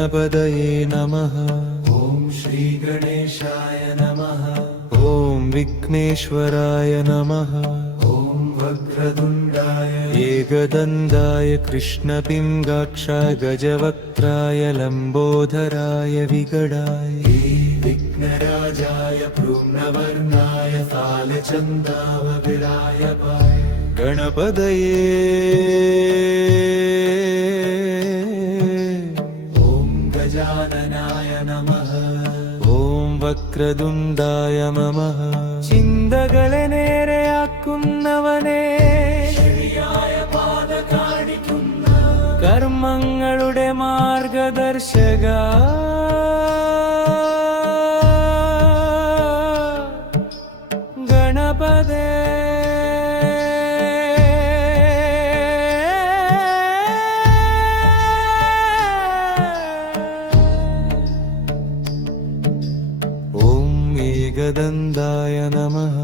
गणपतये नमः। ॐ श्रीगणेशाय नमः। ॐ विघ्नेश्वराय नमः। ॐ वक्रतुण्डाय एकदन्ताय कृष्णपिङ्गाक्षाय गजवक्त्राय लम्बोदराय विकटाय विघ्नराजाय पूर्णवर्णाय फालचन्दावविरायपाय गणपतये ॐ गजाननाय नमः। ॐ वक्रतुण्डाय नमः। ചിന്തകളെ നേരെയാക്കുന്നവനേ ശരിയായ പാത കാണിക്കുന്ന കർമ്മങ്ങളുടെ മാർഗദർശക ഗണപതേ ഏകദന്തായ നമഃ.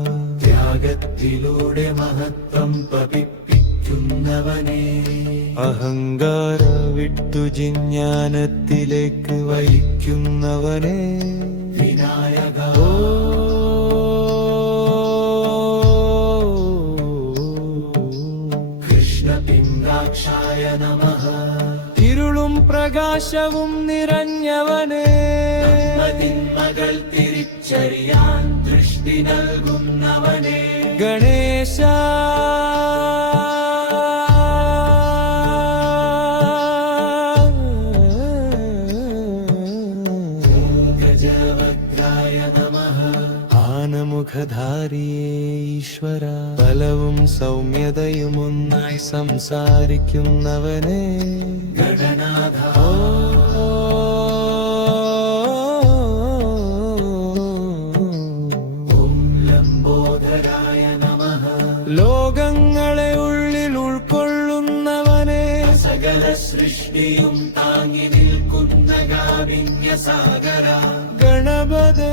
ത്യാഗത്തിലൂടെ മഹത്വം പവിപ്പിക്കുന്നവനേ അഹങ്കാര വിട്ടു ജിജ്ഞാനത്തിലേക്ക് വഹിക്കുന്നവനേ വിനായക കൃഷ്ണപിംഗാക്ഷായ നമഃ. ഇരുളും പ്രകാശവും നിറഞ്ഞവനേ തിന്മകൾ തിരിച്ചറിയാൻ ദൃഷ്ടി നൽകുന്നവനേ ഗണേശ ഗജവക്രായ നമഃ. ആനമുഖധാരിയേ ഈശ്വര ബലവും സൗമ്യതയും ഒന്നായി സംസാരിക്കുന്നവനേ ഗണനാഥ ലോകങ്ങളെ ഉള്ളിൽ ഉൾക്കൊള്ളുന്നവനേ സകല സൃഷ്ടിയും താങ്ങി നിൽക്കുന്ന കാരുണ്യസാഗര ഗണപതേ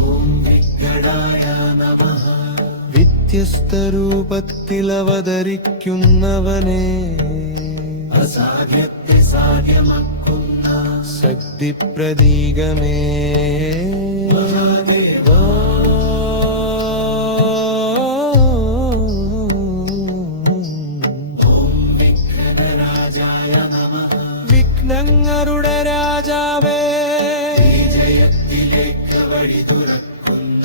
ഓം വിഘ്നടായ നമഃ. വ്യത്യസ്ത രൂപത്തിൽ അവതരിക്കുന്നവനേ അസാധ്യത്തെ സാധ്യമാക്കുന്ന ശക്തി പ്രതീകമേ മഹാദേവ ഓം വിഘ്നരാജായ നമഃ. വിഘ്നങ്ങളുടെ രാജാവേ വിജയത്തിലേക്ക് വഴി തുറക്കുന്ന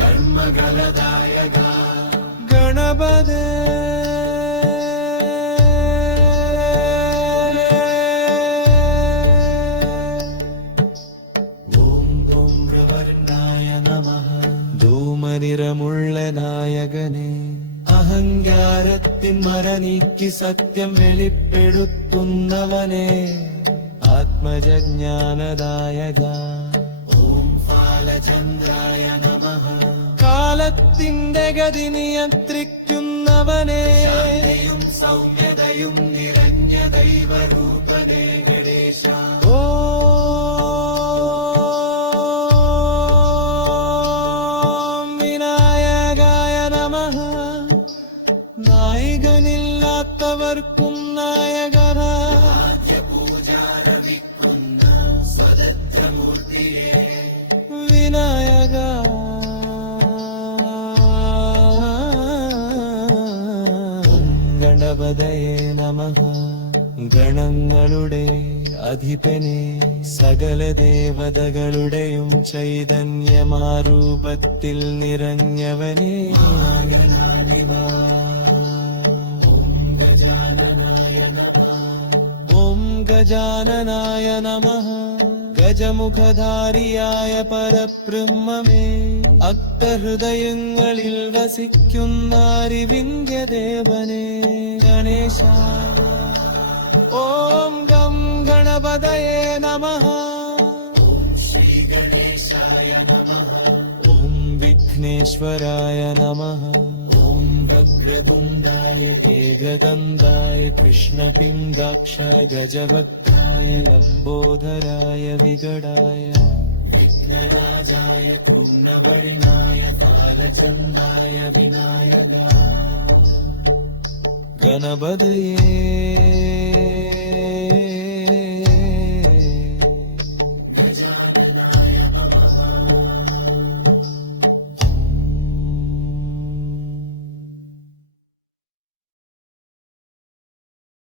കർമ്മകലദായക ഗണപതേ ധൂമനിറമുള്ള നായകനെ അഹങ്കാരത്തിൻ മറനീക്കി സത്യം വെളിപ്പെടുത്തുന്നവനെ ആത്മജജ്ഞാനദായക ഓം ഫാലചന്ദ്രായ നമഃ. കാലത്തിന്റെ ഗതി നിയന്ത്രിക്കുന്നവനെ ശാന്തയും സൗമ്യതയും നിറഞ്ഞ ദൈവരൂപനേ ഗണേശ ഓം വിനായകായ നമഃ. നായകനില്ലാത്തവർക്കും നായകന പൂജാരവിക്കുന്ന സ്വതന്ത്രമൂർത്തിയെ വിനായക ഗണപതയെ നമഃ. ഗണങ്ങളുടെ അധിപനെ സകല ദേവതകളുടെയും ചൈതന്യമാരൂപത്തിൽ നിറഞ്ഞവനെ ഗജാനനായ നമഃ. ഓം ഗജാനനായ നമഃ. ഗജമുഖധാരിയായ പരബ്രഹ്മമേ അക്തഹൃദയങ്ങളിൽ വസിക്കുന്ന അറിവിന്ധ്യദേവനേ ഗണേശ ഓം ഗം ഗണപതയേ നമഃ. ഓം ശ്രീഗണേശായ നമഃ. ഓം വിഘ്നേശ്വരായ നമഃ. ഓം വക്രതുണ്ഡായ ഏകദന്തായ കൃഷ്ണപിംഗാക്ഷായ ഗജവക്തായ ലംബോദരായ വികടായ विघ्नराजाय पूर्णवर्णाय कालचन्द्राय विनायका ഗണപതയേ